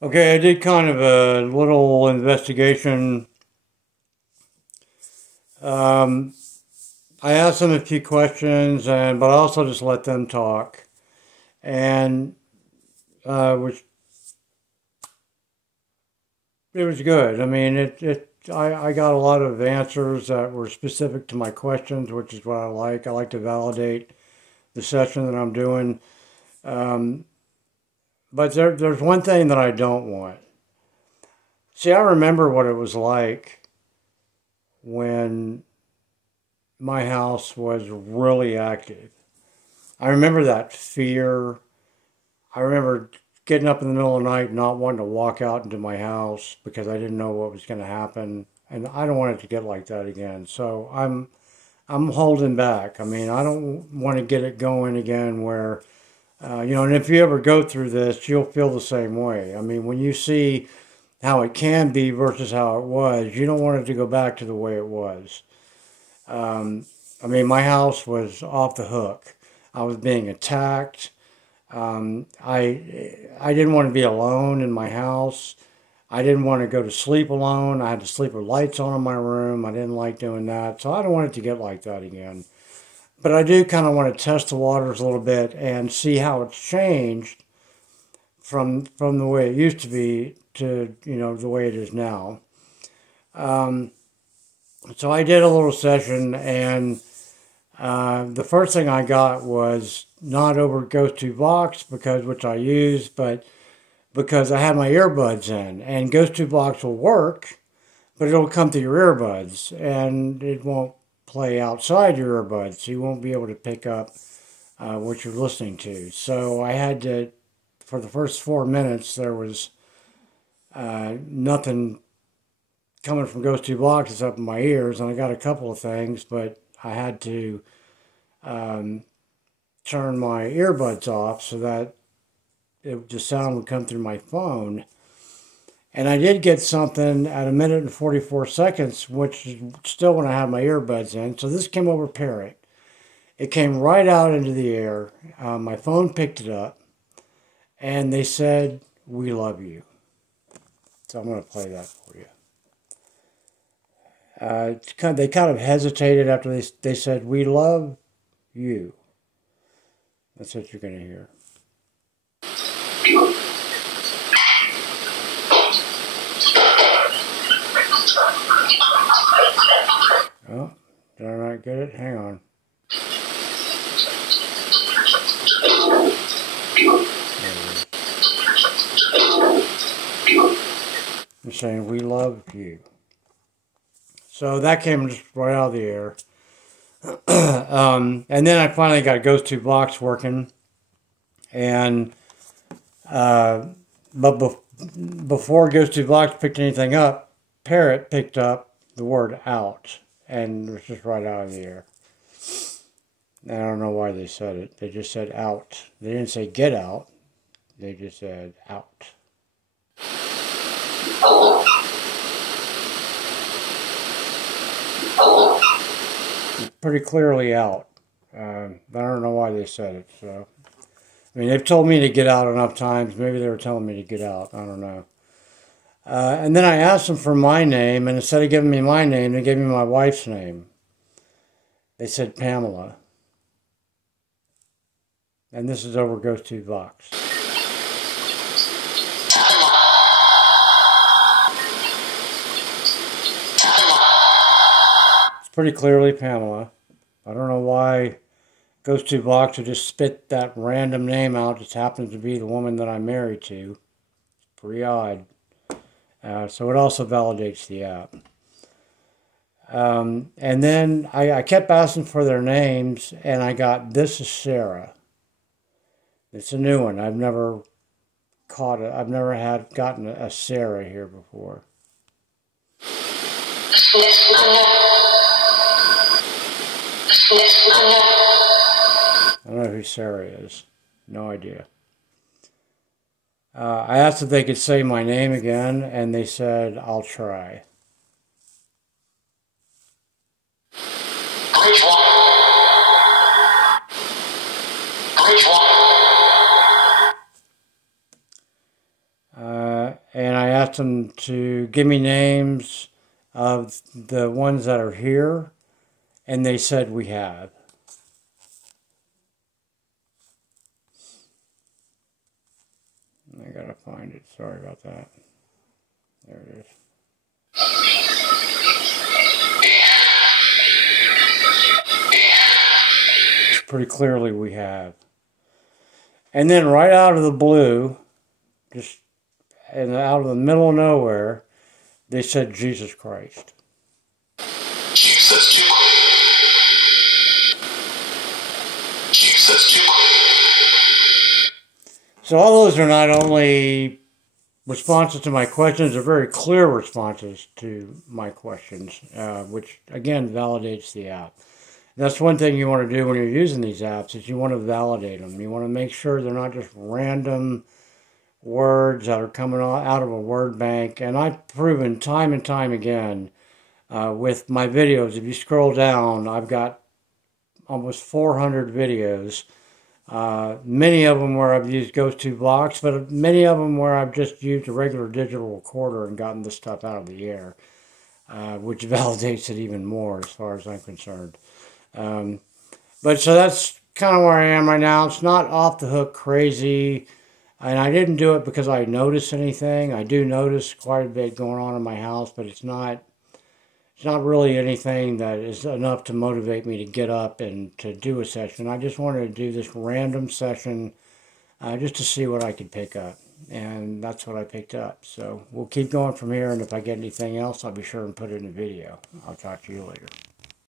Okay, I did kind of a little investigation. Um, I asked them a few questions, and but I also just let them talk, and which it was good. I mean, I got a lot of answers that were specific to my questions, which is what I like. I like to validate the session that I'm doing. Um, but there's one thing that I don't want. See, I remember what it was like when my house was really active. I remember that fear. I remember getting up in the middle of the night, not wanting to walk out into my house because I didn't know what was going to happen, and I don't want it to get like that again. So I'm holding back. I mean, I don't want to get it going again where and if you ever go through this, you'll feel the same way. I mean, when you see how it can be versus how it was, you don't want it to go back to the way it was. Um, I mean, my house was off the hook. I was being attacked. I didn't want to be alone in my house. I didn't want to go to sleep alone. I had to sleep with lights on in my room. I didn't like doing that. So I don't want it to get like that again. But I do kind of want to test the waters a little bit and see how it's changed from the way it used to be to, the way it is now. Um, so I did a little session, and the first thing I got was not over Ghost 2 Box, because which I use, but because I had my earbuds in, and Ghost 2 Box will work, but it'll come through your earbuds, and it won't play outside your earbuds. You won't be able to pick up what you're listening to. So I had to, for the first 4 minutes, there was nothing coming from Ghost 2 Box up in my ears, and I got a couple of things, but I had to um, turn my earbuds off so that the sound would come through my phone. And I did get something at 1 minute and 44 seconds, which is still when I had my earbuds in. So this came over Parrot. It came right out into the air. My phone picked it up, and they said, "We love you." So I'm going to play that for you. They kind of hesitated after they said, "We love you." That's what you're going to hear. Oh, did I not get it? Hang on. I'm saying, "We love you." So that came just right out of the air. And then I finally got Ghost 2 Box working. And, but before Ghost 2 Box picked anything up, Parrot picked up the word out. And it was just right out of the air. I don't know why they said it. They just said out. They didn't say get out. They just said out. Pretty clearly out. But I don't know why they said it. So, I mean, they've told me to get out enough times. Maybe they were telling me to get out. I don't know. And then I asked them for my name, and instead of giving me my name, they gave me my wife's name. They said Pamela. And this is over Ghost 2 Box. It's pretty clearly Pamela. I don't know why Ghost 2 Box would just spit that random name out. It just happens to be the woman that I'm married to. It's pretty odd. So it also validates the app. And then I kept asking for their names, and I got "This is Sarah." It's a new one. I've never caught it. I've never gotten a Sarah here before. I don't know who Sarah is. No idea. I asked if they could say my name again, and they said, "I'll try." asked them to give me names of the ones that are here, and they said we have. I gotta find it. Sorry about that. There it is. Pretty clearly we have. And then right out of the blue, just and out of the middle of nowhere, they said Jesus Christ. Jesus Christ. So all those are not only responses to my questions, they're very clear responses to my questions, which again validates the app. That's one thing you want to do when you're using these apps is you want to validate them. You want to make sure they're not just random words that are coming out of a word bank. And I've proven time and time again with my videos, if you scroll down, I've got almost 400 videos. Many of them where I've used Ghost2Vox, but many of them where I've just used a regular digital recorder and gotten this stuff out of the air, which validates it even more as far as I'm concerned. But so that's kind of where I am right now. It's not off the hook crazy, and I didn't do it because I noticed anything. I do notice quite a bit going on in my house, but it's not really anything that is enough to motivate me to get up and to do a session. I just wanted to do this random session just to see what I could pick up, and that's what I picked up. So we'll keep going from here, and if I get anything else, I'll be sure and put it in a video. I'll talk to you later.